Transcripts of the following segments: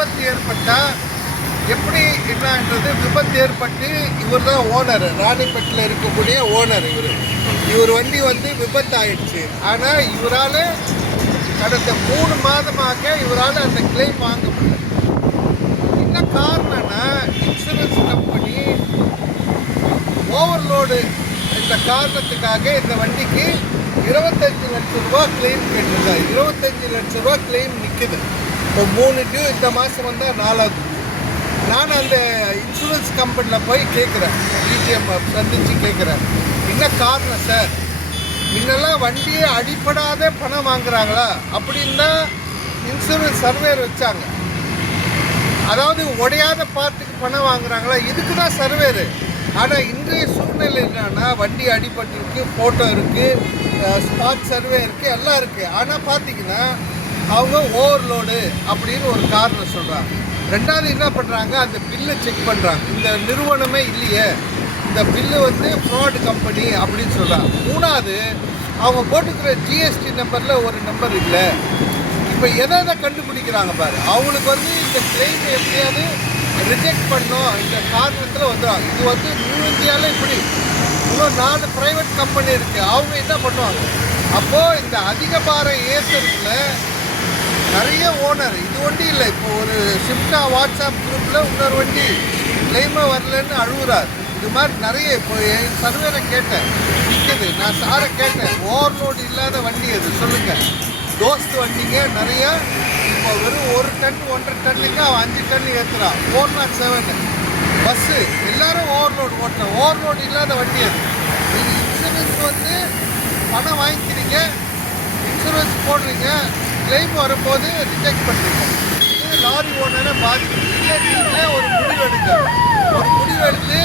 விபத்து ஏற்பட்டால் எப்படி என்னன்றது, விபத்து ஏற்பட்டு இவர் தான் ஓனர், ராணிப்பேட்டில் இருக்கக்கூடிய ஓனர். இவர் வண்டி விபத்து ஆயிடுச்சு. ஆனால் இவரால் கடந்த 3 மாதமாக இவரால் அந்த கிளைம் வாங்க முடியல. என்ன காரணம்னா, இன்சூரன்ஸ் கம்பெனி ஓவர்லோடு இந்த காரணத்துக்காக இந்த வண்டிக்கு 25 லட்சம் ரூபா கிளைம் கேட்டிருக்காரு. 25 லட்சம் ரூபா கிளைம் நிற்குது. இப்போ 3 டியூ இந்த மாதம் வந்தால் 4ஆவது. நான் அந்த இன்சூரன்ஸ் கம்பெனியில் போய் கேட்குறேன், டிஜிஎம் சந்தித்து கேட்குறேன், என்ன காரணம் சார்? இன்னெல்லாம் வண்டியே அடிப்படாத பணம் வாங்குறாங்களா அப்படின்னு தான் இன்சூரன்ஸ் சர்வேர் வச்சாங்க. அதாவது உடையாத பார்ட்டுக்கு பணம் வாங்குறாங்களா, இதுக்கு தான் சர்வேரு. ஆனால் இன்றைய சூழ்நிலை என்னன்னா, வண்டி அடிபட்டிருக்கு, ஃபோட்டோ இருக்குது, ஸ்பாட் சர்வே இருக்குது, எல்லாம் இருக்குது. ஆனால் பார்த்தீங்கன்னா அவங்க ஓவர்லோடு அப்படின்னு ஒரு காரணம் சொல்கிறாங்க. ரெண்டாவது என்ன பண்ணுறாங்க, அந்த பில்லை செக் பண்ணுறாங்க. இந்த நிறுவனமே இல்லையே, இந்த பில்லு ஃப்ராட் கம்பெனி அப்படின்னு சொல்கிறாங்க. மூணாவது, அவங்க போட்டுக்கிற ஜிஎஸ்டி நம்பரில் ஒரு நம்பர் இல்லை. இப்போ எதை கண்டுபிடிக்கிறாங்க பாரு. அவங்களுக்கு இந்த கிளைம் எப்படியாவது ரிஜெக்ட் பண்ணோம் இந்த காரணத்தில் வந்துடும். இது நியூ இந்தியாவில் இப்படி இன்னும் 4 ப்ரைவேட் கம்பெனி இருக்குது. அவங்க என்ன பண்ணுவாங்க, அப்போது இந்த அதிக பாரம் ஏற்றத்தில் நிறைய ஓனர், இது வண்டி இல்லை, இப்போ ஒரு ஷிஃப்டா வாட்ஸ்அப் குரூப்பில் இன்னொரு வண்டி கிளைமே வரலன்னு அழுகுறார். இது மாதிரி நிறைய. இப்போ என் சர்வேரை கேட்டேன், நிற்குது. நான் சாரை கேட்டேன், ஓவர்லோடு இல்லாத வண்டி எது சொல்லுங்கள். தோஸ்து வண்டிங்க நிறையா. இப்போ வெறும் 1 டன் 1.5 டன்னுக்கு அவன் 5 டன் ஏற்றுறான். 407 பஸ்ஸு எல்லோரும் ஓவர்லோடு ஓட்டுறேன். ஓவர்லோடு இல்லாத வண்டி அது. நீங்கள் இன்சூரன்ஸ் பணம் வாங்கிக்கிறீங்க, இன்சூரன்ஸ் போடுறீங்க, கிளைம் வரும்போது ரிஜெக்ட் பண்ணுறீங்க. இது லாரி ஓனரை பாதிக்குது. நீங்களே ஒரு முடிவு எடுங்க. ஒரு முடிவு எடுத்து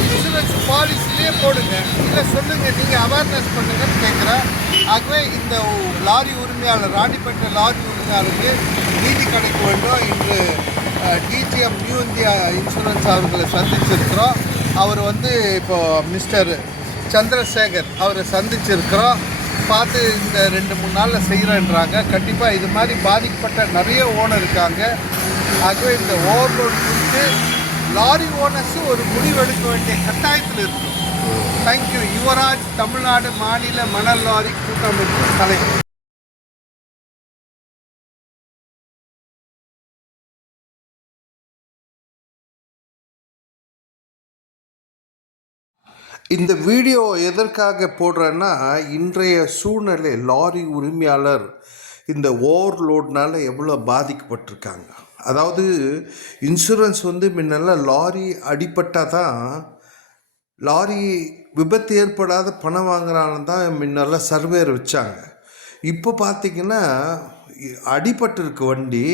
இன்சூரன்ஸ் பாலிசிலேயே போடுங்க, இல்லை சொல்லுங்கள், நீங்கள் அவேர்னஸ் பண்ணுங்கன்னு கேட்குறேன். ஆகவே இந்த லாரி உரிமையாளர், ராணிப்பேட்டை லாரி உரிமையாளருக்கு நீதி கிடைக்க வேண்டும். இன்று டிஜிஎம் நியூ இந்தியா இன்சூரன்ஸ் அவர்களை சந்திச்சிருக்கிறோம். அவர் இப்போ மிஸ்டர் சந்திரசேகர் அவரை சந்திச்சிருக்கிறோம். பார்த்து இந்த 2-3 நாளில் செய்கிறேன்றாங்க. கண்டிப்பாக இது மாதிரி பாதிக்கப்பட்ட நிறைய ஓனர் இருக்காங்க. ஆகவே இந்த ஓவர்லோடு குறித்து லாரி ஓனர்ஸு ஒரு முடிவு எடுக்க வேண்டிய கட்டாயத்தில் இருக்கும். தேங்க்யூ. யுவராஜ், தமிழ்நாடு மாநில மணல் லாரி கூட்டமைப்பு தலைவர். இந்த வீடியோ எதற்காக போடுறேன்னா, இன்றைய சூழ்நிலை லாரி உரிமையாளர் இந்த ஓவர்லோட்னால் எவ்வளோ பாதிக்கப்பட்டிருக்காங்க. அதாவது இன்சூரன்ஸ் முன்னெல்லாம் லாரி அடிபட்டால் தான், லாரி விபத்து ஏற்படாத பணம் வாங்குறான்னு தான் முன்னெல்லாம் சர்வேர் வச்சாங்க. இப்போ பார்த்திங்கன்னா அடிபட்டிருக்கு வண்டி,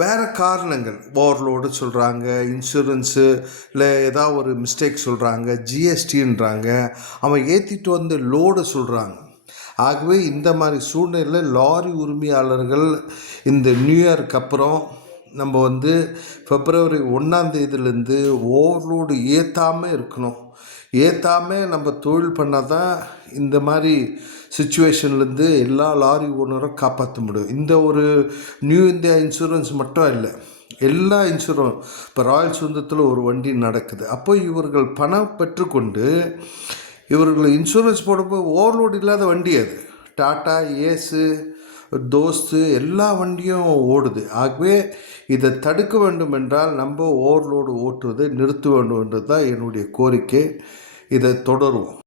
வேறு காரணங்கள், ஓவர்லோடு சொல்கிறாங்க, இன்சூரன்ஸு இல்லை ஏதாவது ஒரு மிஸ்டேக் சொல்கிறாங்க, ஜிஎஸ்டின்றாங்க, அவன் ஏற்றிட்டு லோடு சொல்கிறாங்க. ஆகவே இந்த மாதிரி சூழ்நிலையில் லாரி உரிமையாளர்கள் இந்த நியூ இயருக்கு அப்புறம் நம்ம பிப்ரவரி 1ஆம் தேதியிலேருந்து ஓவர்லோடு ஏற்றாமல் இருக்கணும். ஏற்றாமல் நம்ம தொழில் பண்ணால் தான் இந்த மாதிரி சுச்சுவேஷன்லேருந்து எல்லா லாரி ஓனரும் காப்பாற்ற முடியும். இந்த ஒரு நியூ இந்தியா இன்சூரன்ஸ் மட்டும் இல்லை, எல்லா இன்சூரன்ஸ். இப்போ ராயல் சுந்தரத்தில் ஒரு வண்டி நடக்குது. அப்போ இவர்கள் பணம் பெற்றுக்கொண்டு இவர்கள் இன்சூரன்ஸ் போடும்போது ஓவர்லோடு இல்லாத வண்டி அது. டாட்டா, ஏஸு, தோஸ்து எல்லா வண்டியும் ஓடுது. ஆகவே இதை தடுக்க வேண்டும் என்றால் நம்ம ஓவர்லோடு ஓட்டுவதை நிறுத்த வேண்டும் என்றது தான் என்னுடைய கோரிக்கை. இதை தொடருவோம்.